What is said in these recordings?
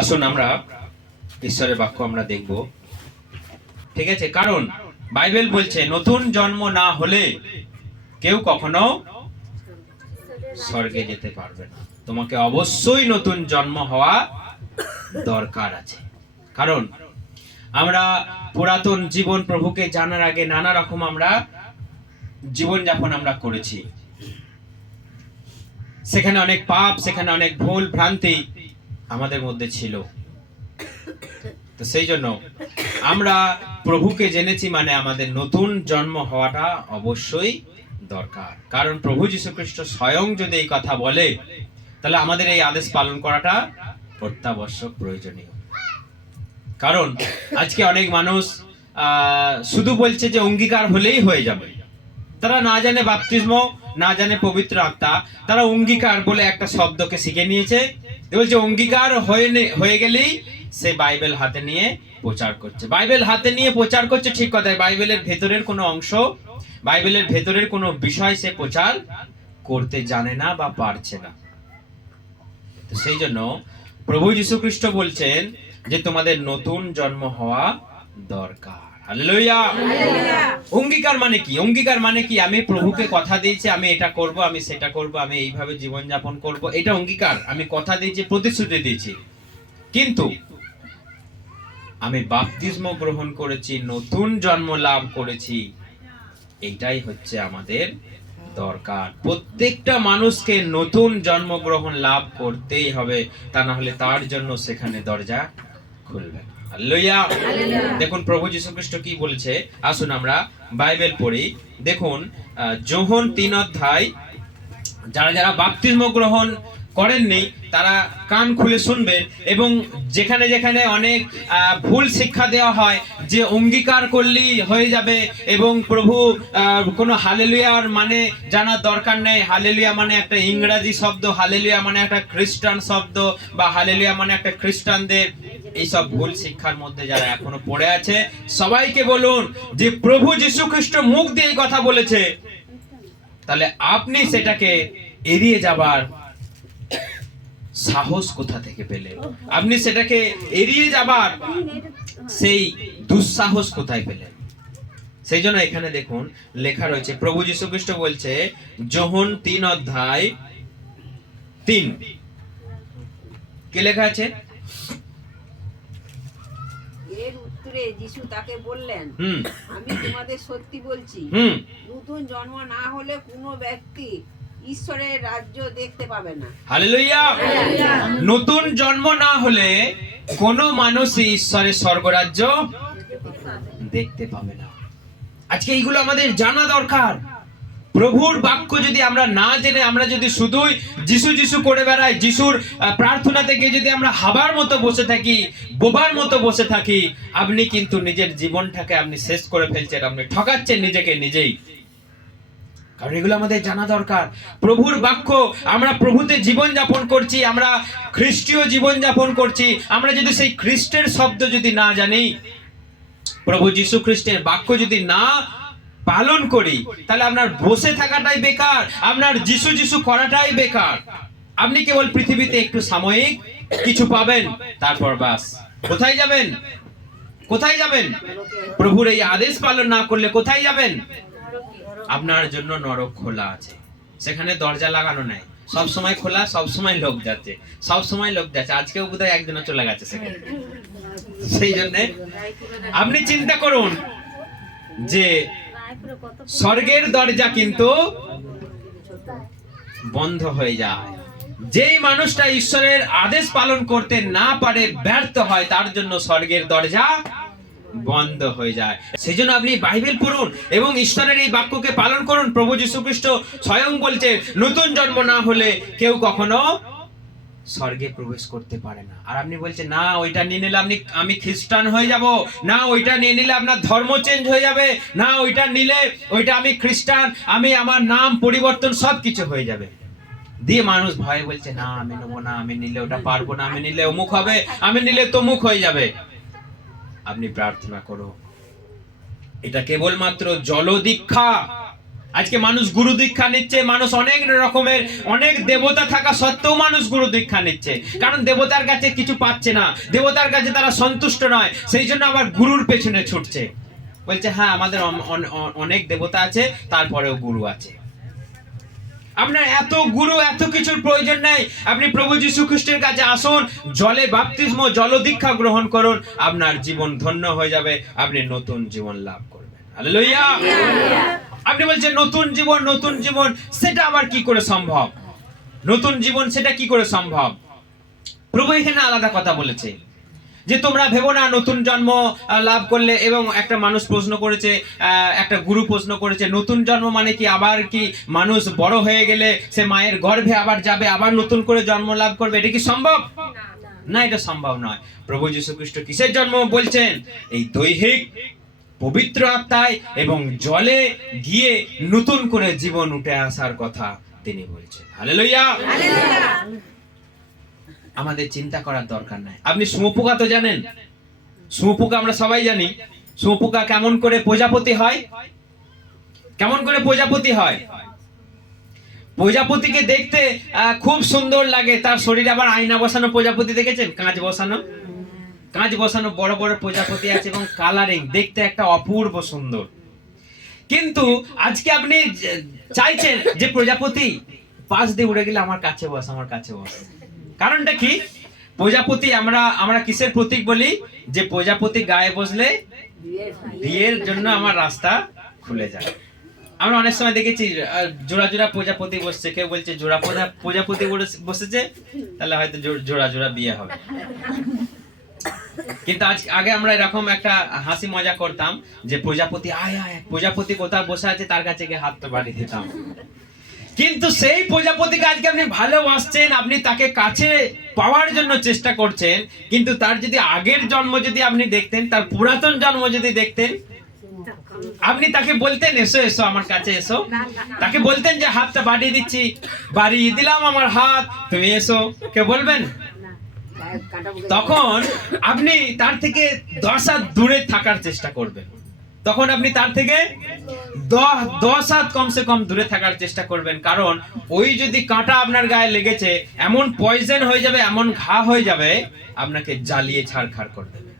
আসুন আমরা ঈশ্বরের বাক্য আমরা দেখব, ঠিক আছে? কারণ বাইবেল বলছে নতুন জন্ম না হলে কেউ কখনো স্বর্গে যেতে পারবে না। তোমাকে অবশ্যই নতুন জন্ম হওয়া দরকার আছে। কারণ আমরা পুরাতন জীবন প্রভুকে জানার আগে নানা রকম আমরা জীবন যাপন আমরা করেছি, সেখানে অনেক পাপ, সেখানে অনেক ভুল ভ্রান্তি আমাদের মধ্যে ছিল। তো সেই জন্য আমরা প্রভুকে জেনেছি, মানে আমাদের নতুন জন্ম হওয়াটা অবশ্যই দরকার। কারণ প্রভু যীশু খ্রিস্ট স্বয়ং যদি এই কথা বলে, তাহলে আমাদের এই আদেশ পালন করাটা অত্যাবশ্যক, প্রয়োজনীয়। কারণ আজকে অনেক মানুষ শুধু বলছে যে অঙ্গীকার হলেই হয়ে যাবে। তারা না জানে বাপ্তিস্ম, না জানে পবিত্র আত্মা, তারা অঙ্গীকার বলে একটা শব্দকে শিখে নিয়েছে। বলছে অঙ্গীকার হয়ে গেলেই সে বাইবেল হাতে নিয়ে প্রচার করছে। বাইবেল হাতে নিয়ে প্রচার করছে, ঠিক কথাই। বাইবেলের ভেতরের কোনো অংশ, বাইবেলের ভেতরের কোনো বিষয় সে প্রচার করতে জানে না বা পারছে না। তো সেই জন্য প্রভু যীশু খ্রিস্ট বলছেন যে তোমাদের নতুন জন্ম হওয়া দরকার। হালেলুয়া। অঙ্গীকার মানে কি? অঙ্গীকার মানে কি? আমি প্রভুকে কথা দিয়েছি, আমি এটা করব, আমি সেটা করব, আমি এইভাবে জীবন যাপন করব, এটা অঙ্গীকার। আমি কথা দিয়েছি, প্রতিশ্রুতি দিয়েছি, কিন্তু আমি বাপ্তিস্ম গ্রহণ করেছি, নতুন জন্ম লাভ করেছি, এইটাই হচ্ছে আমাদের দরকার। প্রত্যেকটা মানুষকে নতুন জন্মগ্রহণ লাভ করতেই হবে, তা না হলে তার জন্য সেখানে দরজা খুলবে। হালেলুয়া। দেখুন প্রভু যীশু খ্রিস্ট কি বলেছে, আসুন আমরা বাইবেল পড়ি। দেখুন যোহন 3 অধ্যায়, যারা যারা বাপ্তিস্ম গ্রহণ করেননি তারা কান খুলে শুনবেন। এবং যেখানে যেখানে অনেক ভুল শিক্ষা দেওয়া হয় যে অঙ্গীকার করলেই হয়ে যাবে এবং প্রভু কোনো হালেলুয়ার মানে জানার দরকার নেই, হালেলুয়া মানে একটা ইংরেজি শব্দ, হালেলুয়া মানে একটা খ্রিস্টান শব্দ, বা হালেলুয়া মানে একটা খ্রিস্টানদের, এইসব ভুল শিক্ষার মধ্যে যারা এখনো পড়ে আছে, সবাইকে বলুন যে প্রভু যীশু খ্রিস্ট মুখ দিয়ে কথা বলেছে, তাহলে আপনি সেটাকে এড়িয়ে যাবার সাহস কোথা থেকে পেলেন? আপনি সেটাকে এড়িয়ে যাবার সেই দুঃসাহস কোথায় পেলেন? সেই জন্য এখানে দেখুন লেখা রয়েছে, প্রভু যীশু খ্রিস্ট বলছে যোহন 3 অধ্যায় 3, কি লেখা আছে? এর উত্তরে যিশু তাকে বললেন, আমি তোমাদের সত্যি বলছি, নতুন জন্ম না হলে কোনো ব্যক্তি ঈশ্বরের রাজ্য দেখতে পাবে না। হালেলুয়া। নতুন জন্ম না হলে কোনো মানুষই ঈশ্বরের স্বর্গরাজ্য দেখতে পাবে না। আজকে এইগুলো আমাদের জানা দরকার। প্রভুর বাক্য যদি আমরা না জেনে আমরা যদি শুধুই যিশু যিশু করে বেড়াই, যিশুর প্রার্থনা থেকে যদি আমরা হাবার মতো বসে থাকি, বোবার মতো বসে থাকি, আপনি কিন্তু নিজের জীবনটাকে আপনি শেষ করে ফেলছেন, আপনি ঠকাচ্ছেন নিজেকে নিজেই। কারণ এগুলো আমাদের জানা দরকার। প্রভুর বাক্য, আমরা প্রভুতে জীবন যাপন করছি, আমরা খ্রিস্টীয় জীবন যাপন করছি, আমরা যদি সেই খ্রিস্টের শব্দ যদি না জানি, প্রভু যীশু খ্রিস্টের বাক্য যদি না পালন করি, তাহলে আপনার বসে থাকাটাই বেকার, আপনার যিশু যিশু করাটাই বেকার। আপনি কেবল পৃথিবীতে একটু সাময়িক কিছু পাবেন, তারপর বাস। কোথায় যাবেন? কোথায় যাবেন? প্রভুর এই আদেশ পালন না করলে কোথায় যাবেন? আপনার জন্য নরক খোলা আছে, সেখানে দরজা লাগানো নাই, সব সময় খোলা, সব সময় লোক যাচ্ছে, সব সময় লোক যাচ্ছে। আজকেও বোধহয় একদিনও চলে গেছে সেখানে। সেই জন্য আপনি চিন্তা করুন যে স্বর্গের দরজা কিন্তু বন্ধ হয়ে যায়। যেই মানুষটা ঈশ্বরের আদেশ পালন করতে না পারে, ব্যর্থ হয়, তার জন্য স্বর্গের দরজা বন্ধ হয়ে যায়। সেই জন্য আপনি বাইবেল পড়ুন এবং ঈশ্বরের এই বাক্যকে পালন করুন। প্রভু যীশু খ্রিস্ট স্বয়ং বলছে নতুন জন্ম না হলে কেউ কখনো স্বর্গে প্রবেশ করতে পারে না। আর আপনি বলছেন না ওইটা নিয়ে নিলে আমি খ্রিস্টান হয়ে যাব, না ওইটা নিয়ে নিলে আপনার ধর্ম চেঞ্জ হয়ে যাবে, না ওইটা নিলে ওইটা আমি খ্রিস্টান, আমি আমার নাম পরিবর্তন সবকিছু হয়ে যাবে। দিয়ে মানুষ ভয়ে বলছে না আমি নেবো না, আমি নিলে ওটা পারবো না, আমি নিলে অমুক হবে, আমি নিলে তমুক হয়ে যাবে। আপনি প্রার্থনা করো, এটা কেবলমাত্র জল দীক্ষা, আজকে মানুষ গুরু দীক্ষা নিচ্ছে, মানুষ অনেক রকমের অনেক দেবতা থাকা সত্ত্বেও মানুষ গুরু দীক্ষা নিচ্ছে, কারণ দেবতার কাছে কিছু পাচ্ছে না, দেবতার কাছে তারা সন্তুষ্ট নয়, সেই জন্য আবার গুরুর পেছনে ছুটছে, বলছে হ্যাঁ আমাদের অনেক দেবতা আছে, তারপরেও গুরু আছে। আপনার এত গুরু এত কিছুর প্রয়োজন নেই, আপনি প্রভু যীশু খ্রিস্টের কাছে আসুন, জলে বাপ্তিস্ম জল দীক্ষা গ্রহণ করুন, আপনার জীবন ধন্য হয়ে যাবে, আপনি নতুন জীবন লাভ করবেন। হালেলুয়া। আপনি বলছেন নতুন জীবন সেটা আবার কি করে সম্ভব? নতুন জীবন সেটা কি করে সম্ভব? প্রভু এখানে আলাদা কথা বলেছে যে তোমরা ভেবো না নতুন জন্ম লাভ করলে, এবং একটা মানুষ প্রশ্ন করেছে, একটা গুরু প্রশ্ন করেছে নতুন জন্ম মানে কি, আবার কি মানুষ বড় হয়ে গেলে সে মায়ের গর্ভে আবার যাবে, আবার নতুন করে জন্ম লাভ করবে, এটা কি সম্ভব? না, এটা সম্ভব নয়। প্রভু যীশু খ্রিস্ট কিসের জন্ম বলছেন? এই দৈহিক পবিত্র আত্মায় এবং জলে গিয়ে নতুন করে জীবন উঠে আসার কথা তিনি বলছেন। হালেলুয়া। আমাদের চিন্তা করার দরকার নাই। আপনি শুঁয়োপোকা তো জানেন, শুঁয়োপোকা আমরা সবাই জানি, শুঁয়োপোকা কেমন করে প্রজাপতি হয়? কেমন করে প্রজাপতি হয়? প্রজাপতিকে দেখতে খুব সুন্দর লাগে, তার শরীরে আবার আয়না বসানো প্রজাপতি দেখেছেন? কাঁচ বসানো বড় বড় প্রজাপতি আছে, এবং কালারিং দেখতে একটা অপূর্ব সুন্দর। কিন্তু আজকে আপনি চাইছেন যে প্রজাপতি পাশ দিয়ে উড়ে গেলে আমার কাছে বস। কারণটা কি? প্রজাপতি আমরা কিসের প্রতীক বলি? যে প্রজাপতি গায়ে বসলে বিয়ের জন্য আমার রাস্তা খুলে যায়। আমরা অনেক সময় দেখেছি জোড়া জোড়া প্রজাপতি বসছে, কেউ বলছে জোড়া প্রজাপতি বসেছে, তাহলে হয়তো জোড়া জোড়া বিয়ে হবে। কিন্তু আগে আমরা এরকম একটা হাসি মজা করতাম যে প্রজাপতি আয় প্রজাপতি কোথাও বসে আছে, তার কাছে গিয়ে হাতটা বাড়িয়ে দিতাম। কিন্তু সেই প্রজাপতিকে আজকে আপনি ভালোবাসছেন, আপনি তাকে কাছে পাওয়ার জন্য চেষ্টা করছেন, কিন্তু তার যদি আগের জন্ম যদি আপনি দেখতেন, তার পুরাতন জন্ম যদি দেখতেন, আপনি তাকে বলতেন এসো এসো আমার কাছে এসো, তাকে বলতেন যে হাতটা বাড়িয়ে দিলাম আমার হাত, তুমি এসো, কে বলবেন? তখন আপনি তার থেকে 10 হাত দূরে থাকার চেষ্টা করবেন, তখন আপনি তার থেকে 10 হাত কমসে কম দূরে থাকার চেষ্টা করবেন। কারণ ওই যদি কাঁটা আপনার গায়ে লেগেছে, এমন পয়জন হয়ে যাবে, এমন ঘা হয়ে যাবে, আপনাকে জ্বালিয়ে ছাড়খাড় করে দেবে।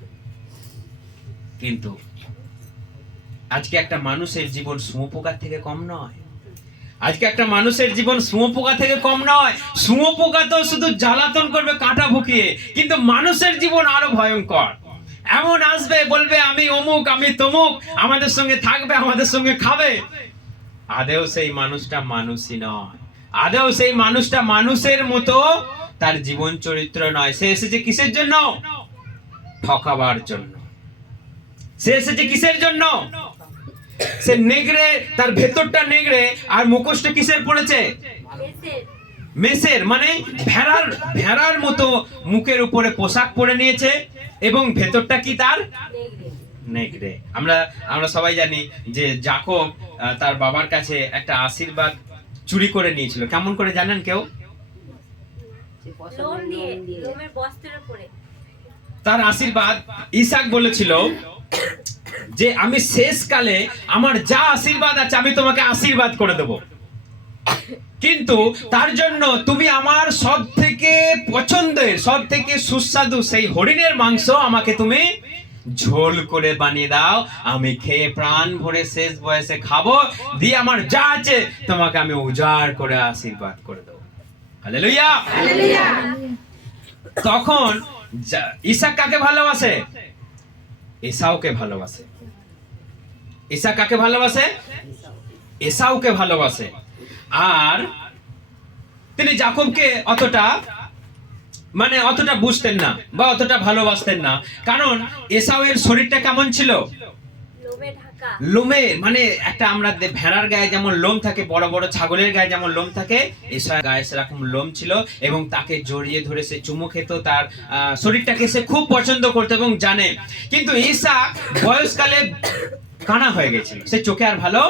কিন্তু আজকে একটা মানুষের জীবন শুঁয়োপোকার থেকে কম নয়। আজকে একটা মানুষের জীবন শুঁয়োপোকা থেকে কম নয়। শুঁয়োপোকা তো শুধু জ্বালাতন করবে কাঁটা ভুকিয়ে, কিন্তু মানুষের জীবন আরো ভয়ঙ্কর। এমন আসবে, বলবে আমি অমুক আমি তমুক, আমাদের সঙ্গে থাকবে, আমাদের সঙ্গে খাবে। আদেও সেই মানুষটা মানুষই নয়, আদেও সেই মানুষটা মানুষের মতো তার জীবন চরিত্র নয়। সে এসেছে কিসের জন্য? ঠকাবার জন্য। সে এসেছে কিসের জন্য? সে নেগড়ে, তার ভেতরটা নেগড়ে, আর মুখোশটা কিসের পড়েছে? মেষের, মানে ভেড়ার মতো মুখের উপরে পোশাক পরে নিয়েছে, এবং ভেতরটা কি তার? নেগড়ে। আমরা সবাই জানি যে যাকব তার বাবার কাছে একটা আশীর্বাদ চুরি করে নিয়েছিল। কেমন করে জানেন কেউ? তার আশীর্বাদ ইসাক বলেছিল যে আমি শেষকালে আমার যা আশীর্বাদ আছে আমি তোমাকে আশীর্বাদ করে দেব, কিন্তু তার জন্য তুমি আমার সব থেকে পছন্দের, সব থেকে সুস্বাদু সেই হরিণের মাংস আমাকে তুমি ঝোল করে বানিয়ে দাও, আমি খেয়ে প্রাণ ভরে শেষ বয়সে খাবো, দিয়ে আমার যা আছে তোমাকে আমি উজাড় করে আশীর্বাদ করে দেবো। হালেলুয়া। তখন ইসাক কাকে ভালোবাসে? এসাউকে ভালোবাসে। ইসাক কাকে ভালোবাসে? এসাউকে ভালোবাসে। আর তিনি যাকবকে অতটা বুঝতেন না বা অতটা ভালোবাসতেন না, কারণ এসাউয়ের শরীরটা কেমন ছিল? লোমে, মানে একটা আমরা ভেড়ার গায়ে যেমন লোম থাকে, বড় বড় ছাগলের গায়ে যেমন লোম থাকে, এসাউয়ের গায়ে সেরকম লোম ছিল, এবং তাকে জড়িয়ে ধরে সে চুমু খেত, তার শরীরটাকে সে খুব পছন্দ করতো এবং জানে। কিন্তু ইসাক বয়সকালে কানা হয়ে গেছিল, সে চোখে আর ভালো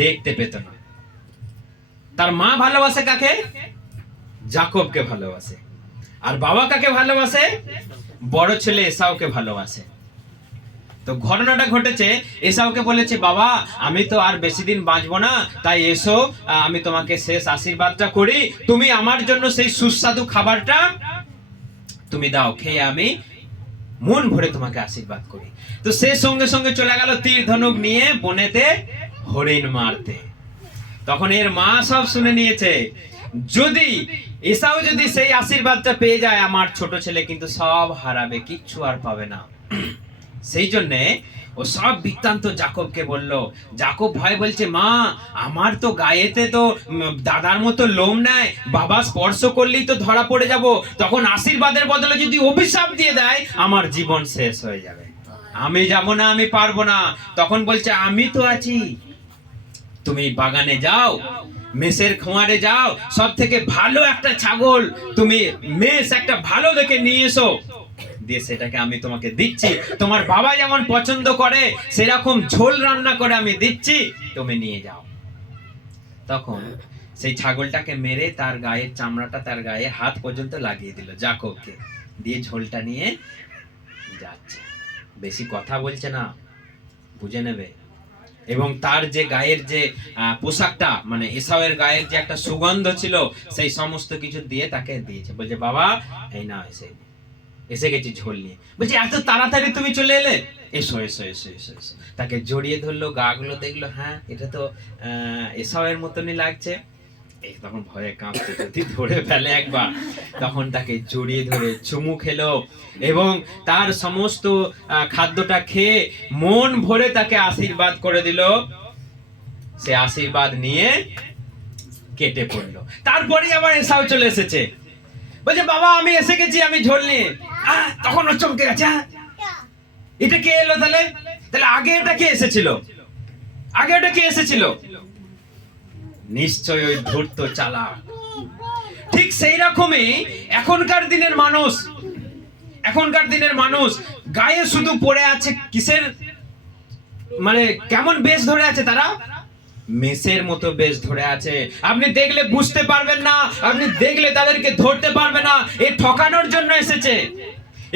দেখতে পেত না। তার মা ভালোবাসে কাকে? যাকবকে ভালোবাসে। আর বাবা কাকে ভালোবাসে? বড় ছেলে এসাউকে ভালোবাসে। তো ঘটনাটা ঘটেছে, এসাউকে বলেছে, বাবা আমি তো আর বেশি দিন বাঁচবো না, তাই এসো আমি তোমাকে শেষ আশীর্বাদটা করি, তুমি আমার জন্য সেই সুস্বাদু খাবারটা তুমি দাও, খেয়ে আমি মন ভরে তোমাকে আশীর্বাদ করি। তো সে সঙ্গে সঙ্গে চলে গেল তীর ধনুক নিয়ে বনেতে হরিণ মারতে। তখন এর মা সব শুনে নিয়েছে, যদি এসাও যদি সেই আশীর্বাদটা পেয়ে যায়, আমার ছোট ছেলে কিন্তু সব হারাবে, কিচ্ছু আর পাবে না। সেই জন্যে ও সব বৃত্তান্ত যাকবকে বলল। যাকব ভয় বলছে, মা আমার তো গায়েতে তো দাদার মতো লোম নাই, বাবা স্পর্শ করলেই তো ধরা পড়ে যাব, তখন আশীর্বাদের বদলে যদি অভিশাপ দিয়ে দেয় আমার জীবন শেষ হয়ে যাবে, আমি যাব না, আমি পারবো না। তখন বলছে, আমি তো আছি, তুমি বাগানে যাও, মেষের খোঁয়ারে যাও, সব থেকে ভালো একটা ছাগল তুমি মেষ একটা ভালো দেখে নিয়ে এসো, দিয়ে সেটাকে আমি তোমাকে দিচ্ছি, তোমার বাবা যেমন পছন্দ করে সেরকম ঝোল রান্না করে আমি দিচ্ছি, তুমি নিয়ে যাও। তখন সেই ছাগলটাকে মেরে তার গায়ের চামড়াটা তার গায়ে হাত পর্যন্ত লাগিয়ে দিল যাকবকে, দিয়ে ঝোলটা নিয়ে যাচ্ছে। বেশি কথা বলছে না, বুঝে নেবে। এবং তার যে গায়ের যে পোশাকটা, মানে এসাওয়ের গায়ের যে একটা সুগন্ধ ছিল, সেই সমস্ত কিছু দিয়ে তাকে দিয়েছে। বলছে, বাবা এই না, এসে গেছি ঝোল নিয়ে। বলছে, এত তাড়াতাড়ি তুমি চলে এলে, এসো এসো এসো এসো এসো। তাকে জড়িয়ে ধরলো, গা গুলো দেখলো, হ্যাঁ এটা তো এসাওয়ের মতনই লাগছে। এই তখন ভয়ে কাঁপছে, যদি ধরে ফেলে একবার। তখন তাকে জড়িয়ে ধরে চুমু খেলো এবং তার সমস্ত খাদ্যটা খেয়ে মন ভরে তাকে আশীর্বাদ করে দিল। সে আশীর্বাদ নিয়ে কেটে পড়লো। তারপরে আবার এসাও চলে এসেছে, বলছে, বাবা আমি এসে গেছি, আমি ঝোল নিয়ে। তখন ও চমকে গেছে, এটা কে এলো তাহলে? তাহলে আগে এটা কে এসেছিল? আগে এটা কে এসেছিল? নিশ্চয় ওই ধূর্ত চালাক। ঠিক সেই রকমই এখনকার দিনের মানুষ গায়ে শুধু পড়ে আছে কিসের, মানে কেমন বেশ ধরে আছে তারা? মেষের মতো বেশ ধরে আছে। আপনি দেখলে বুঝতে পারবেন না, আপনি দেখলে তাদেরকে ধরতে পারবে না। এ ঠকানোর জন্য এসেছে,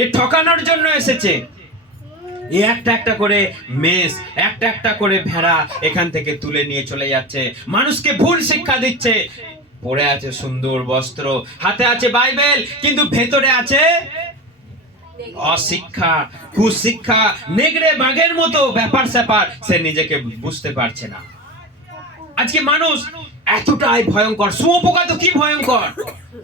এ ঠকানোর জন্য এসেছে। একটা একটা করে মেষ, একটা একটা করে ভেড়া এখান থেকে তুলে নিয়ে চলে যাচ্ছে, মানুষকে ভুল শিক্ষা দিচ্ছে। পরে আছে সুন্দর বস্ত্র, হাতে আছে বাইবেল, কিন্তু ভেতরে আছে অশিক্ষা, কুশিক্ষা, নেগড়ে বাঘের মতো ব্যাপার স্যাপার, সে নিজেকে বুঝতে পারছে না। আজকে মানুষ এতটাই ভয়ঙ্কর, শুঁয়োপোকা তো কি ভয়ঙ্কর,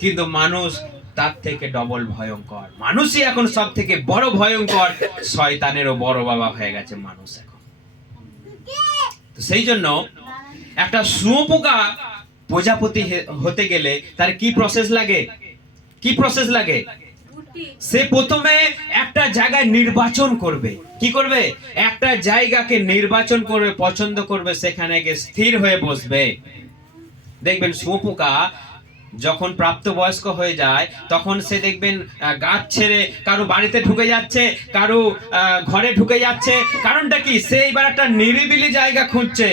কিন্তু মানুষ তার থেকে ডবল ভয়ঙ্কর। মানুষই এখন সব থেকে বড় ভয়ঙ্কর, শয়তানেরও বড় বাবা হয়ে গেছে মানুষ এখন। তো সেই জন্য একটা শুঁয়োপোকা প্রজাপতি হতে গেলে তার কি প্রসেস লাগে? কি প্রসেস লাগে? সে প্রথমে একটা জায়গায় নির্বাচন করবে। কি করবে? একটা জায়গাকে নির্বাচন করবে, পছন্দ করবে, সেখানে গিয়ে স্থির হয়ে বসবে। দেখবেন শুঁয়োপোকা যখন প্রাপ্তবয়স্ক হয়ে যায়, তখন সে দেখবেন গাছ ছেড়ে কারো বাড়িতে ঢুকে যাচ্ছে, কারো ঘরে ঢুকে যাচ্ছে। কারণটা কি? সে এবার একটা নিরিবিলি জায়গা খুঁজছে,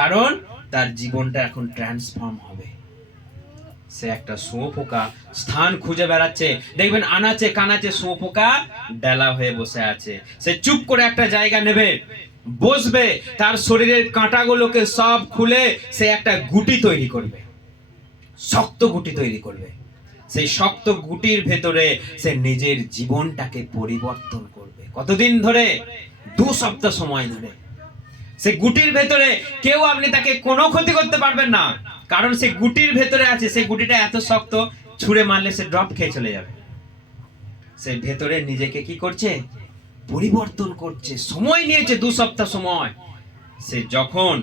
কারণ তার জীবনটা এখন ট্রান্সফর্ম হবে। সে একটা শুঁয়োপোকা স্থান খুঁজে বেড়াচ্ছে। দেখবেন আনাচে কানাচে শুঁয়োপোকা ডেলা হয়ে বসে আছে। সে চুপ করে একটা জায়গা নেবে, বসবে, তার শরীরের কাঁটাগুলোকে সব খুলে সে একটা গুটি তৈরি করবে, শক্ত গুটি তৈরি করবে। সেই শক্ত গুটির ভেতরে সে নিজের জীবনটাকে পরিবর্তন করবে। কতদিন ধরে? 2 সপ্তাহ সময় ধরে। সে গুটির ভেতরে কেউ, আপনি তাকে কোনো ক্ষতি করতে পারবেন না, কারণ সে গুটির ভেতরে আছে। সেই গুটিটা এত শক্ত, ছুঁড়ে মারলে সে ড্রপ খেয়ে চলে যাবে। সে ভেতরে নিজেকে কি করছে? পরিবর্তন করছে। সময় নিয়েছে 2 সপ্তাহ সময়। সে যখন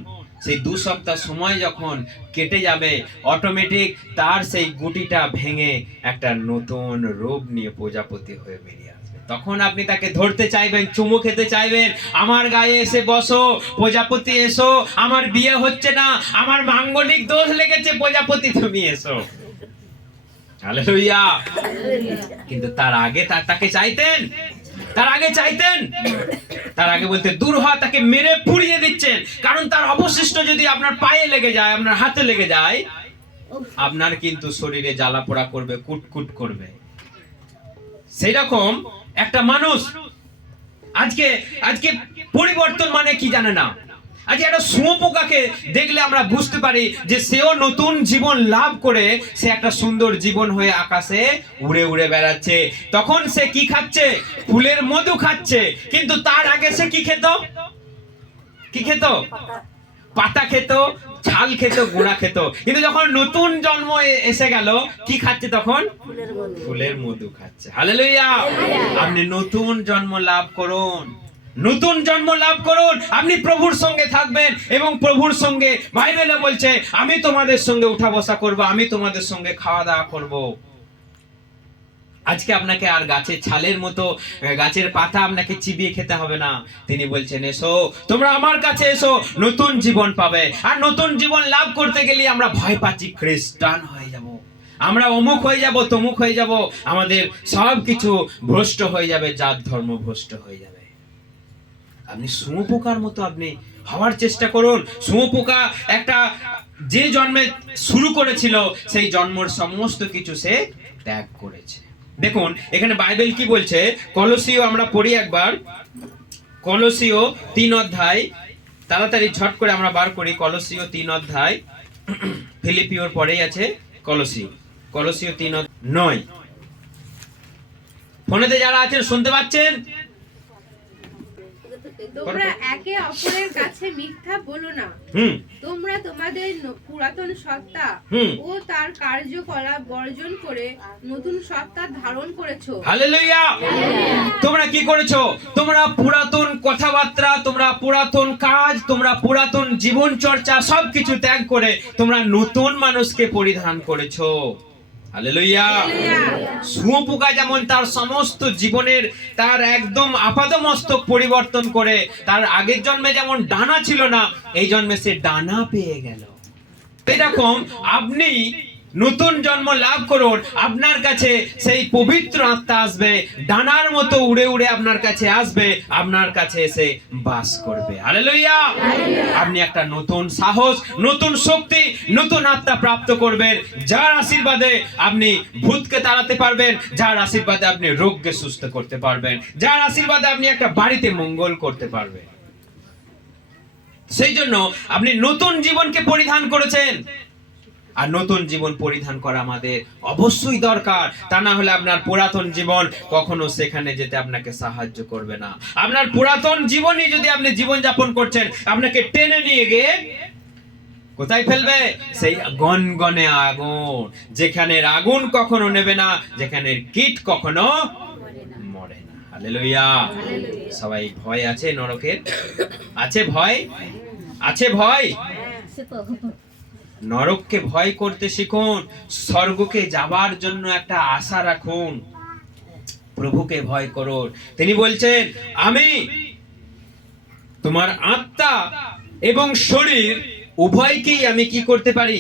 সেই 2 সপ্তাহ সময় যখন কেটে যাবে, অটোমেটিক তার সেই গুটিটা ভেঙে একটা নতুন রূপ নিয়ে প্রজাপতি হয়ে বেরিয়ে আসবে। তখন আপনি তাকে ধরতে চাইবেন, চুমু খেতে চাইবেন, আমার গায়ে এসে বসো, প্রজাপতি এসো, আমার বিয়ে হচ্ছে না, আমার মাঙ্গলিক দোষ লেগেছে, প্রজাপতি তুমি এসো। হালেলুয়া। কিন্তু তার আগে তাকে চাইতেন, তার আগে বলতে দূর হয়, তাকে মেরে পুড়িয়ে দিচ্ছেন। কারণ তার অবশিষ্ট যদি আপনার পায়ে লেগে যায়, আপনার হাতে লেগে যায়, আপনার কিন্তু শরীরে জ্বালা পোড়া করবে, কুটকুট করবে। সেই রকম একটা মানুষ আজকে আজকে পরিবর্তন মানে কি জানে না। আজকে একটা শুঁয়োপোকাকে দেখলে আমরা বুঝতে পারি যে সেও নতুন জীবন লাভ করে সে একটা সুন্দর জীবন হয়ে আকাশে উড়ে উড়ে বেড়াচ্ছে। তখন সে কি খাচ্ছে? ফুলের মধু খাচ্ছে। কিন্তু তার আগে সে কি খেত? কি খেত? পাতা খেত, ছাল খেত, গুঁড়া খেত। কিন্তু যখন নতুন জন্ম এসে গেল, কি খাচ্ছে তখন? ফুলের মধু খাচ্ছে। হালেলুয়া! আপনি নতুন জন্ম লাভ করুন, নতুন জন্ম লাভ করুন। আপনি প্রভুর সঙ্গে থাকবেন এবং প্রভুর সঙ্গে, বাইবেলে বলছে আমি তোমাদের সঙ্গে উঠা বসা করব, আমি তোমাদের সঙ্গে খাওয়া দাওয়া করব। আজকে আপনাকে আর গাছের ছালের মতো, গাছের পাতা আপনাকে চিবিয়ে খেতে হবে না। তিনি বলছেন এসো, তোমরা আমার কাছে এসো, নতুন জীবন পাবে। আর নতুন জীবন লাভ করতে গেলে আমরা ভয় পাচ্ছি, খ্রিস্টান হয়ে যাব, আমরা অমুক হয়ে যাব, তমুক হয়ে যাব, আমাদের সব কিছু ভ্রষ্ট হয়ে যাবে, জাত ধর্ম ভ্রষ্ট হয়ে যাবে। আপনি শুঁয়োপোকার মতো আপনি হওয়ার চেষ্টা করুন। শুঁয়োপোকা একটা যে জন্মে শুরু করেছিল, সেই জন্মের সমস্ত কিছু সে ত্যাগ করেছে। দেখুন এখানে বাইবেল কি বলছে, কলসীয় আমরা পড়ি একবার, কলসীয় 3 অধ্যায়, তাড়াতাড়ি ঝট করে আমরা বার করি। কলসীয় 3 অধ্যায়, ফিলিপিওর পরেই আছে কলসীয়, কলসীয় 3:9। ফোনেতে যারা আছেন শুনতে পাচ্ছেন? তোমরা একে অপরের কাছে মিথ্যা বলো না। তোমরা তোমাদের পুরাতন সত্তা ও তার কার্যকলাপ বর্জন করে নতুন সত্তা ধারণ করেছো। হালেলুয়া! তোমরা কি করেছো? তোমরা পুরাতন কথাবার্তা, তোমরা পুরাতন কাজ, তোমরা পুরাতন জীবন চর্চা সবকিছু ত্যাগ করে তোমরা নতুন মানুষকে পরিধান করেছো। হালেলুয়া! শুঁয়োপোকা যেমন তার সমস্ত জীবনের তার একদম আপাদমস্তক পরিবর্তন করে, তার আগের জন্মে যেমন ডানা ছিল না, এই জন্মে সে ডানা পেয়ে গেল। এরকম আপনি নতুন জন্ম লাভ করুন, আপনার কাছে সেই পবিত্র আত্মা আসবে, ডানার মতো উড়ে উড়ে আপনার কাছে আসবে, আপনার কাছে এসে বাস করবে। হালেলুয়া! আপনি একটা নতুন সাহস, নতুন শক্তি, নতুন আত্মা প্রাপ্ত করবেন, যার আশীর্বাদে আপনি ভূতকে তাড়াতে পারবেন, যার আশীর্বাদে আপনি রোগকে সুস্থ করতে পারবেন, যার আশীর্বাদে আপনি একটা বাড়িতে মঙ্গল করতে পারবেন। সেই জন্য আপনি নতুন জীবনকে পরিধান করেছেন। আর নতুন জীবন পরিধান করা আমাদের অবশ্যই দরকার। তা না হলে আপনার পুরাতন জীবন কখনো সেখানে যেতে আপনাকে সাহায্য করবে না। আপনার পুরাতন জীবনই যদি আপনি জীবন যাপন করছেন, আপনাকে টেনে নিয়ে গিয়ে কোথায় ফেলবে? সেই গনগনে আগুন, যেখানে আগুন কখনো নেবে না, যেখানে কীট কখনো মরে না। হালেলুয়া! সবাই ভয় আছে নরকের? আছে ভয়? আছে ভয়? নরককে ভয় করতে শিখুন, স্বর্গকে যাবার জন্য একটা আশা রাখুন, প্রভুকে ভয় করুন। তিনি বলছেন আমি তোমার আত্মা এবং শরীর উভয়কেই আমি কি করতে পারি?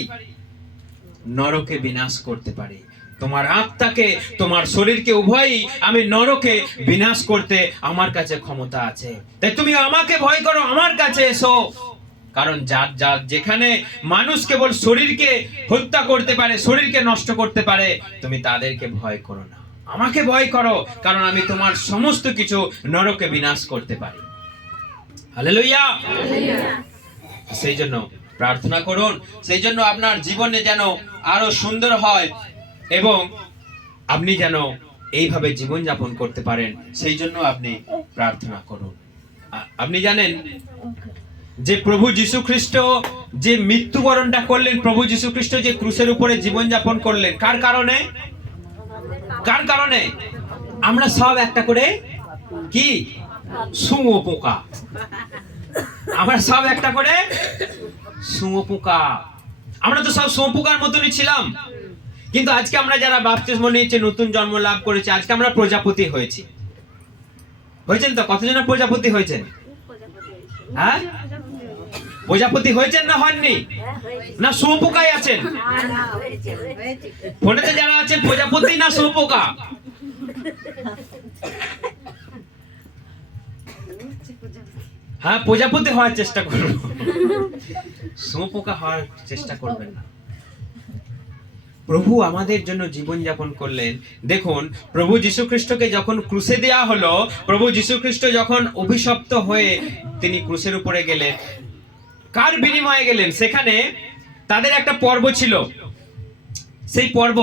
নরকে বিনাশ করতে পারি। তোমার আত্মাকে, তোমার শরীরকে উভয়ই আমি নরকে বিনাশ করতে আমার কাছে ক্ষমতা আছে। তাই তুমি আমাকে ভয় করো, আমার কাছে এসো। কারণ যার যেখানে মানুষ কেবল শরীরকে হত্যা করতে পারে, শরীরকে নষ্ট করতে পারে, তুমি তাদেরকে ভয় করো না, আমাকে ভয় করো, কারণ আমি তোমার সমস্ত কিছু নরকে বিনাশ করতে পারি। হালেলুয়া! সেই জন্য প্রার্থনা করুন, সেই জন্য আপনার জীবনে যেন আরো সুন্দর হয় এবং আপনি যেন এইভাবে জীবন যাপন করতে পারেন, সেই জন্য আপনি প্রার্থনা করুন। আপনি জানেন যে প্রভু যীশু খ্রিস্ট যে মৃত্যুবরণটা করলেন, প্রভু যীশু খ্রিস্ট যে ক্রুশের উপরে জীবন যাপন করলেন, কার কারণে? কার কারণে? আমরা সব একটা করে কি শুঁয়োপোকা, আমরা সব একটা করে শুঁয়োপোকা। আমরা তো সব শুঁয়োপোকার মতনই ছিলাম, কিন্তু আজকে আমরা যারা বাপ্তিস্ম নিয়েছি, নতুন জন্ম লাভ করেছি, আজকে আমরা প্রজাপতি হয়েছি। হয়েছেন তো? কতজন প্রজাপতি হয়েছেন? হ্যাঁ, প্রজাপতি হয়েছেন না হননি? না শুঁয়োপোকাই আছেন? ফোনেতে যারা আছেন প্রজাপতি না শুঁয়োপোকা? হ্যাঁ, প্রজাপতি হওয়ার চেষ্টা করুন, শুঁয়োপোকা হওয়ার চেষ্টা করবেন না। প্রভু আমাদের জন্য জীবন যাপন করলেন। দেখুন, প্রভু যীশু খ্রিস্টকে যখন ক্রুশে দেওয়া হলো, প্রভু যীশু খ্রিস্ট যখন অভিশপ্ত হয়ে তিনি ক্রুশের উপরে গেলেন, কার বিনিময়ে গেলেন? সেখানে তাদের একটা পর্ব ছিল। সেই পর্ব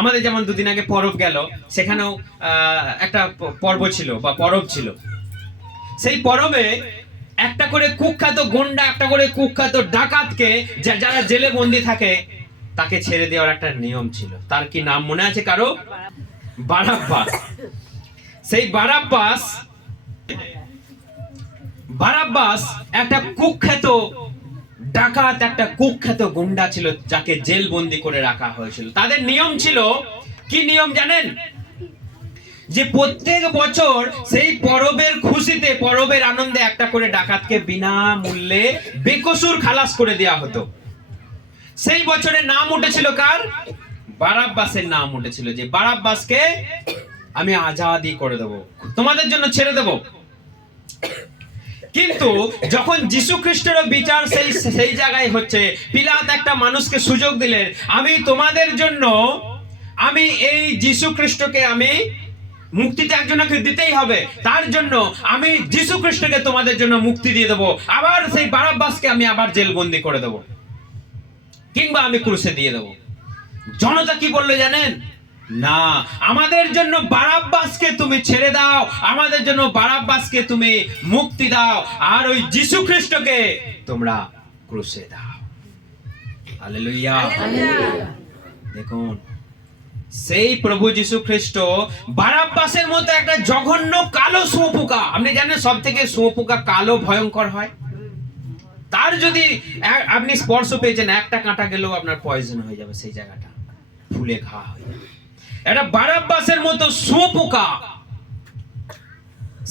আমাদের যেমন দুদিন আগে পরব গেল, সেখানেও একটা পর্ব ছিল বা পরব ছিল। সেই পরবে একটা করে কুখ্যাত গুন্ডা, একটা করে কুখ্যাত ডাকাতকে, যারা জেলে বন্দি থাকে, তাকে ছেড়ে দেওয়ার একটা নিয়ম ছিল। তার কি নাম মনে আছে কারো? বারাব্বাস। সেই বারাব্বাস একটা কুখ্যাত ডাকাত, একটা কুখ্যাত গুন্ডা ছিল, যাকে জেল বন্দি করে রাখা হয়েছিল। তাদের নিয়ম ছিল, কি নিয়ম জানেন? যে প্রত্যেক বছর সেই পরবের খুশিতে, পরবের আনন্দে একটা করে ডাকাতকে বিনামূল্যে বেকসুর খালাস করে দেওয়া হতো। সেই বছরে নাম উঠেছিল কার? বারাব্বাসের নাম উঠেছিল, যে বারাব্বাসকে আমি আজাদি করে দেব, তোমাদের জন্য ছেড়ে দেব। কিন্তু যখন যীশু খ্রিস্টের বিচার সেই জায়গায় হচ্ছে, পিলাত একটা মানুষকে সুযোগ দিলেন, আমি তোমাদের জন্য, আমি এই যীশু খ্রিস্টকে, আমি মুক্তিতে একজনকে দিতেই হবে, তার জন্য আমি যীশু খ্রিস্টকে তোমাদের জন্য মুক্তি দিয়ে দেবো, আবার সেই বারাব্বাসকে আমি আবার জেলবন্দি করে দেবো, কিংবা আমি ক্রুশে দিয়ে দেবো। জনতা কি বললো জানেন? না, আমাদের জন্য বারাব্বাসকে তুমি ছেড়ে দাও, আমাদের জন্য বারাব্বাসকে তুমি মুক্তি দাও, আর ওই যীশু খ্রিস্টকে তোমরা ক্রুশে দাও। হালেলুয়া। দেখুন, সেই প্রভু যীশু খ্রিস্ট বারাব্বাসের মতো একটা জঘন্য কালো শুঁয়োপোকা, আপনি জানেন সব থেকে শুঁয়োপোকা কালো ভয়ঙ্কর হয়। তার যদি আপনি স্পর্শ পেয়েছেন, একটা কাঁটা গেলেও আপনার পয়জন হয়ে যাবে, সেই জায়গাটা ফুলে ঘা হয়ে যাবে। এটা বারাব্বাসের মতো শুঁয়োপোকা,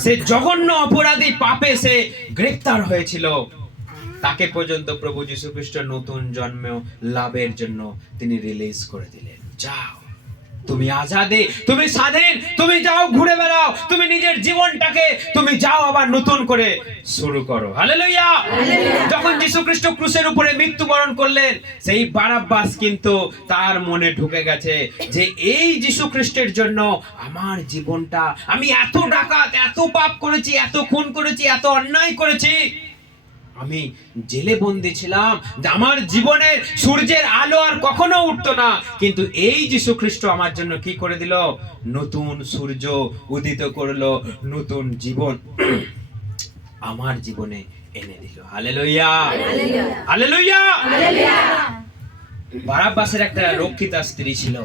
সে জঘন্য অপরাধী, পাপে সে গ্রেফতার হয়েছিল, তাকে পর্যন্ত প্রভু যীশু খ্রিস্ট নতুন জন্ম লাভের জন্য তিনি রিলিজ করে দিলেন। যাও, তুমি আজাদে, তুমি স্বাধীন, তুমি যাও, ঘুরে বেড়াও, তুমি নিজের জীবনটাকে তুমি যাও আবার নতুন করে শুরু করো। হালেলুয়া। যখন যীশু খ্রিস্ট ক্রুশের উপরে মৃত্যুবরণ করলেন, সেই বারাব্বাস কিন্তু তার মনে ঢুকে গেছে যে এই যীশু খ্রিস্টের জন্য আমার জীবনটা, আমি এত ডাকাত, এত পাপ করেছি, এত খুন করেছি, এত অন্যায় করেছি, আমি জেলে বন্দি ছিলাম, আমার জীবনের সূর্যের আলো আর কখনো উঠতো না, কিন্তু এই যীশু খ্রিস্ট আমার জন্য কি করে দিল? নতুন সূর্য উদিত করলো, নতুন জীবন আমার জীবনে এনে দিল। Hallelujah, hallelujah. বারাব্বাসের একটা রক্ষিতা স্ত্রী ছিল।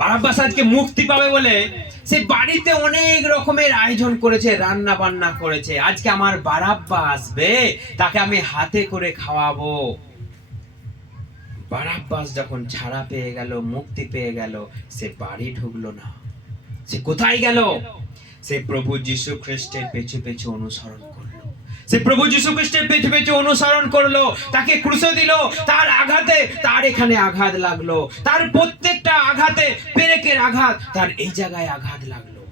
বারাব্বাস আজকে মুক্তি পাবে বলে সে বাড়িতে অনেক রকমের আয়োজন করেছে, রান্না বান্না করেছে। আজকে আমার বারাব্বা আসবে, তাকে আমি হাতে করে খাওয়াবো। বারাব্বাস যখন ছাড়া পেয়ে গেল, মুক্তি পেয়ে গেল, সে বাড়ি ঢুকলো না। সে কোথায় গেল? সে প্রভু যীশু খ্রিস্টের পেছু পেছু অনুসরণ করলো। সে প্রভু যীশু খ্রিস্টের পেছু পেছু অনুসরণ করলো, তাকে ক্রুশে দিল, তার আঘাতে তার এখানে আঘাত লাগলো, তার প্রত্যেকটা আঘাতে পেরেকের আঘাত, তার এই জায়গায় আঘাত লাগলো।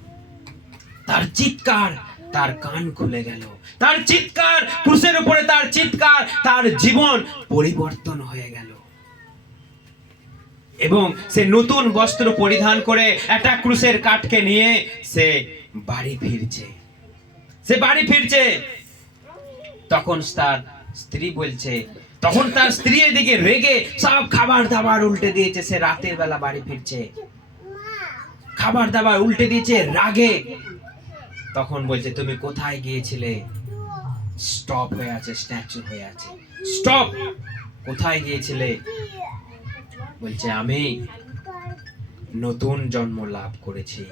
তার চিৎকার, তার কান খুলে গেল, তার চিৎকার, ক্রুশের উপরে তার চিৎকার, তার জীবন পরিবর্তন হয়ে গেল। এবং সে নতুন বস্ত্র পরিধান করে একটা ক্রুশের কাঠকে নিয়ে সে বাড়ি ফিরছে। সে বাড়ি ফিরছে, তখন তার স্ত্রী বলছে, তখন তার স্ত্রী এদিকে রেগে সব খাবার দাবার উল্টে দিয়েছে। সে রাতের বেলা বাড়ি ফিরছে, খাবার দাবার উল্টে দিয়েছে রাগে। তখন বলছে, তুমি কোথায় গিয়েছিলে? স্টপ হয়ে আছে, স্ট্যাচু হয়ে আছে, স্টপ। কোথায় গিয়েছিলে? বলছে, আমি নতুন জন্ম লাভ করেছি।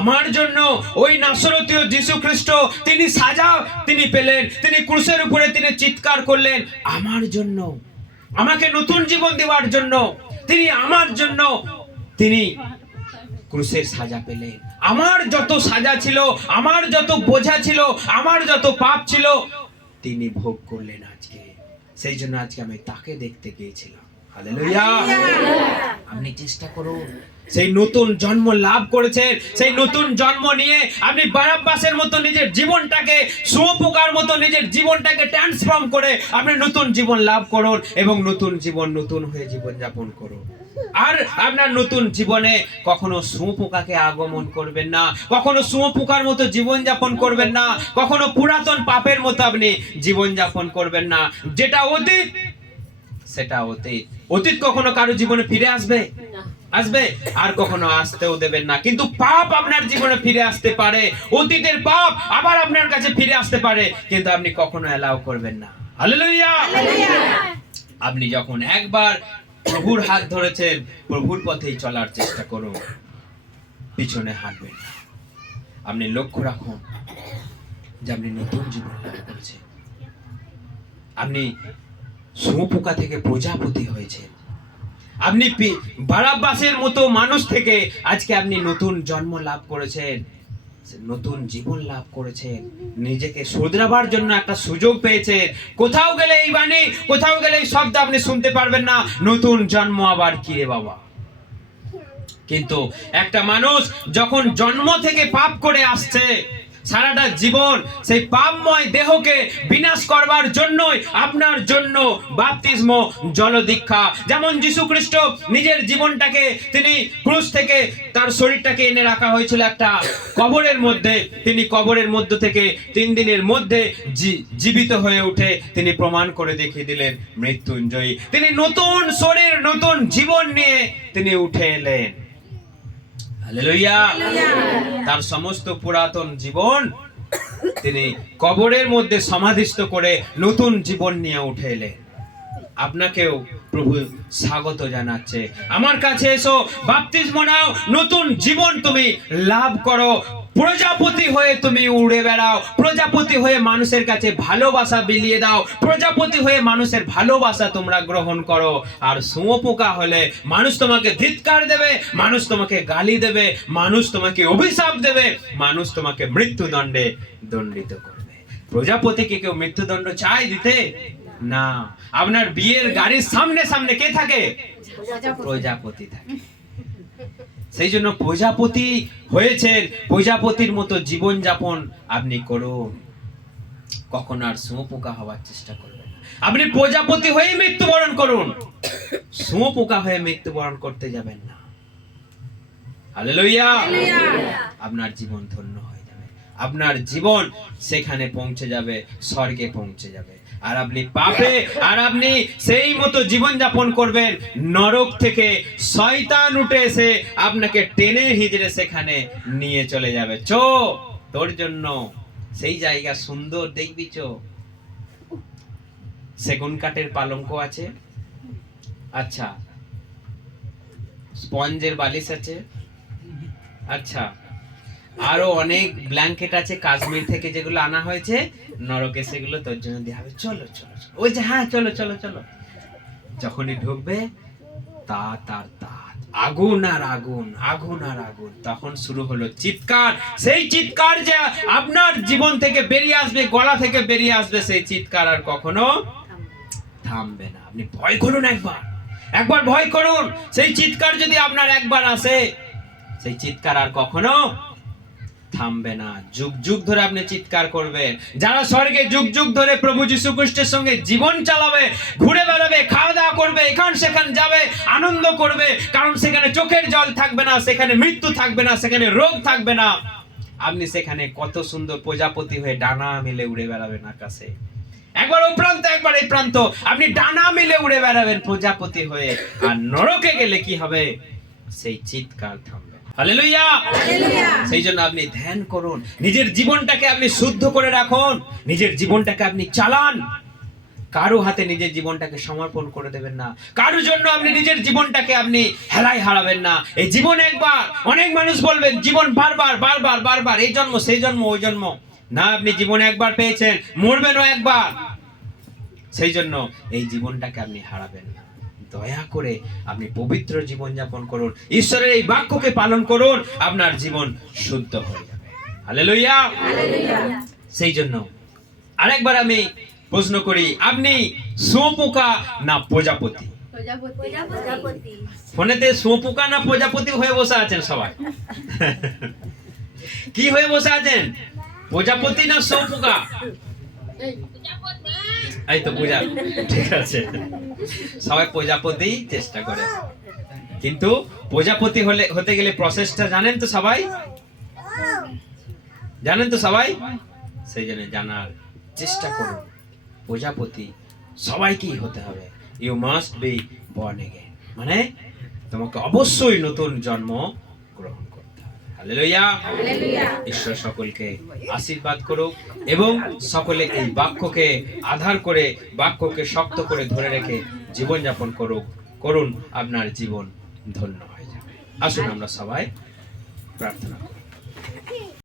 আমার জন্য ওই নাসরতীয় যীশু খ্রিস্ট, তিনি সাজা তিনি পেলেন, তিনি ক্রুশের উপরে তিনি চিৎকার করলেন আমার জন্য, আমাকে নতুন জীবন দেওয়ার জন্য। তিনি আমার জন্য তিনি ক্রুশের সাজা পেলেন। আমার যত সাজা ছিল, আমার যত বোঝা ছিল, আমার যত পাপ ছিল, তিনি ভোগ করলেন আজকে। সেই জন্য আজকে আমি তাকে দেখতে গিয়েছিলাম। হালেলুয়া। আপনি চেষ্টা করুন সেই নতুন জন্ম লাভ করেছেন, সেই নতুন জন্ম নিয়ে আপনি বারাব্বাসের মতো নিজের জীবনটাকে, শুঁয়োপোকার মতো নিজের জীবনটাকে ট্রান্সফর্ম করে আপনি নতুন জীবন লাভ করুন এবং নতুন জীবন নতুন হয়ে জীবনযাপন করুন। আর আপনার নতুন জীবনে কখনো শুঁয়োপোকাকে আগমন করবেন না, কখনো শুঁয়োপোকার মতো জীবনযাপন করবেন না, কখনো পুরাতন পাপের মতো আপনি জীবনযাপন করবেন না। যেটা অতীত সেটা অতীত। অতীত কখনো কারো জীবনে ফিরে আসবে? আসবে? আর কখনো আসতেও দেবেন না। কিন্তু পাপ আপনার জীবনে ফিরে আসতে পারে, অতীতের পাপ আবার আপনার কাছে ফিরে আসতে পারে, কিন্তু আপনি কখনো অ্যালাউ করবেন না। হালেলুয়া! আপনি যখন একবার প্রভুর হাত ধরেছেন, প্রভুর পথেই চলার চেষ্টা করুন, পিছনে হাঁটবেন না। আপনি লক্ষ্য রাখুন যে আপনি নতুন জীবন লাভ করেছেন। আপনি শুঁয়োপোকা থেকে প্রজাপতি হয়েছেন। আপনি বারাব্বাসের মতো মানুষ থেকে আজকে আপনি নতুন জন্ম লাভ করেছেন, নতুন জীবন লাভ করেছেন, নিজেকে শুধরাবার জন্য একটা সুযোগ পেয়েছেন। কোথাও গেলে এই বাণী, কোথাও গেলে এই শব্দ আপনি শুনতে পারবেন না, নতুন জন্ম আবার কি রে বাবা। কিন্তু একটা মানুষ যখন জন্ম থেকে পাপ করে আসছে, সারাটা জীবন সেই পাপময় দেহকে বিনাশ করবার জন্যই আপনার জন্য বাপ্তিস্ম, জলদীক্ষা। যেমন যীশু খ্রিস্ট নিজের জীবনটাকে তিনি ক্রুশ থেকে তার শরীরটাকে এনে রাখা হয়েছিল একটা কবরের মধ্যে, তিনি কবরের মধ্য থেকে 3 দিনের মধ্যে জীবিত হয়ে উঠে তিনি প্রমাণ করে দেখিয়ে দিলেন মৃত্যুঞ্জয়ী। তিনি নতুন শরীর, নতুন জীবন নিয়ে তিনি উঠে এলেন। হালেলুয়া! তার সমস্ত পুরাতন জীবন তিনি কবরের মধ্যে সমাধিস্থ করে নতুন জীবন নিয়ে উঠে এলেন। আপনাকেও প্রভু স্বাগত জানাচ্ছে, আমার কাছে এসো, বাপ্তিস্ম নাও, নতুন জীবন তুমি লাভ করো, প্রজাপতি হয়ে তুমি উড়ে বেড়াও, প্রজাপতি হয়ে মানুষের কাছে ভালোবাসা বিলিয়ে দাও, প্রজাপতি হয়ে মানুষের ভালোবাসা তোমরা গ্রহণ করো। আর শুঁয়োপোকা হলে মানুষ তোমাকে ধিক্কার দেবে, মানুষ তোমাকে গালি দেবে, মানুষ তোমাকে অভিশাপ দেবে, মানুষ তোমাকে মৃত্যুদণ্ডে দণ্ডিত করবে। প্রজাপতিকে কেউ মৃত্যুদণ্ড চায় দিতে? না। আপনার বিয়ের গাড়ির সামনে সামনে কে থাকে? প্রজাপতি থাকে। সেই জন্য প্রজাপতি হয়েছেন, প্রজাপতির মতো জীবন যাপন আপনি করুন, কখন আর শুঁয়োপোকা হওয়ার চেষ্টা করবেন না। আপনি প্রজাপতি হয়ে মৃত্যুবরণ করুন, শুঁয়োপোকা হয়ে মৃত্যুবরণ করতে যাবেন না। হালেলুয়া! আপনার জীবন ধন্য হয়ে যাবে, আপনার জীবন সেখানে পৌঁছে যাবে, স্বর্গে পৌঁছে যাবে। আর আপনি পাপে, আর আপনি সেই মতো জীবন যাপন করবেন, নরক থেকে শয়তান উঠে এসে আপনাকে টেনে হিজড়ে সেখানে নিয়ে চলে যাবে। চো, তোর জন্য সেই জায়গা সুন্দর, দেখবি চো, সেগুন কাঠের পালঙ্ক আছে, আচ্ছা, স্পঞ্জের বালিশ আছে, আচ্ছা, আরো অনেক ব্ল্যাঙ্কেট আছে কাশ্মীর থেকে যেগুলো আনা হয়েছে, নরকে সেগুলো তোর জন্য দেওয়া হবে। চলো চলো চলো, ওই যে হ্যাঁ চলো চলো চলো। যখনই ঢুকবে তাত আর তাত, আগুন আর আগুন, আগুন আর আগুন, তখন শুরু হলো চিৎকার। সেই চিৎকার যে আপনার জীবন থেকে বেরিয়ে আসবে, গলা থেকে বেরিয়ে আসবে, সেই চিৎকার আর কখনো থামবে না। আপনি ভয় করুন, একবার একবার ভয় করুন। সেই চিৎকার যদি আপনার একবার আসে, সেই চিৎকার আর কখনো থামবে না। যুগ যুগ ধরে আপনি চিৎকার করবেন। যারা স্বর্গে যুগ যুগ ধরে প্রভু যীশু খ্রিস্টের সঙ্গে জীবন চালাবে, ঘুরে বেড়াবে, খাওয়া দাওয়া করবে, এখান সেখান যাবে, আনন্দ করবে, কারণ সেখানে চোখের জল থাকবে না, সেখানে মৃত্যু থাকবে না, সেখানে রোগ থাকবে না। আপনি সেখানে কত সুন্দর প্রজাপতি হয়ে ডানা মেলে উড়ে বেড়াবেন আকাশে। একবার ও প্রান্ত, একবার এই প্রান্ত, আপনি ডানা মেলে উড়ে বেড়াবেন প্রজাপতি হয়ে। আর নরকে গেলে কি হবে? সেই চিৎকার থামবে। হালেলুয়া! সেই জন্য আপনি ধ্যান করুন, নিজের জীবনটাকে আপনি শুদ্ধ করে রাখুন, নিজের জীবনটাকে আপনি চালান। কারো হাতে নিজের জীবনটাকে সমর্পণ করে দেবেন না, কারোর জন্য আপনি নিজের জীবনটাকে আপনি হেলায় হারাবেন না। এই জীবন একবার, অনেক মানুষ বলবেন জীবন বারবার বারবার বারবার, এই জন্ম সেই জন্ম ওই জন্ম। না, আপনি জীবন একবার পেয়েছেন, মরবেনও একবার। সেই জন্য এই জীবনটাকে আপনি হারাবেন না। দয়া করে আপনি পবিত্র জীবন যাপন করুন, ঈশ্বরের এই বাক্যকে পালন করুন, আপনার জীবন শুদ্ধ হয়ে যাবে। হালেলুয়া! সেই জন্য আরেকবার আমি প্রশ্ন করি, আপনি শুঁয়োপোকা না প্রজাপতি? প্রজাপতি। ফোনেতে শুঁয়োপোকা না প্রজাপতি হয়ে বসে আছেন সবাই? কি হয়ে বসে আছেন? প্রজাপতি না শুঁয়োপোকা? এই তো পূজা, ঠিক আছে, সবাই প্রজাপতি চেষ্টা করে, কিন্তু প্রজাপতি হতে গেলে প্রসেসটা জানেন তো সবাই? জানেন তো সবাই? সেই জন্য জানার চেষ্টা করুন। প্রজাপতি সবাইকেই হতে হবে। You must be born again, মানে তোমাকে অবশ্যই নতুন জন্ম গ্রহণ করতে হবে। হালেলুয়া। ঈশ্বর সকলকে আশীর্বাদ করুক এবং সকলে এই বাক্যকে আধার করে, বাক্যকে শক্ত করে ধরে রেখে জীবনযাপন করুন, আপনার জীবন ধন্য হয়ে যাবে। আসুন আমরা সবাই প্রার্থনা করি।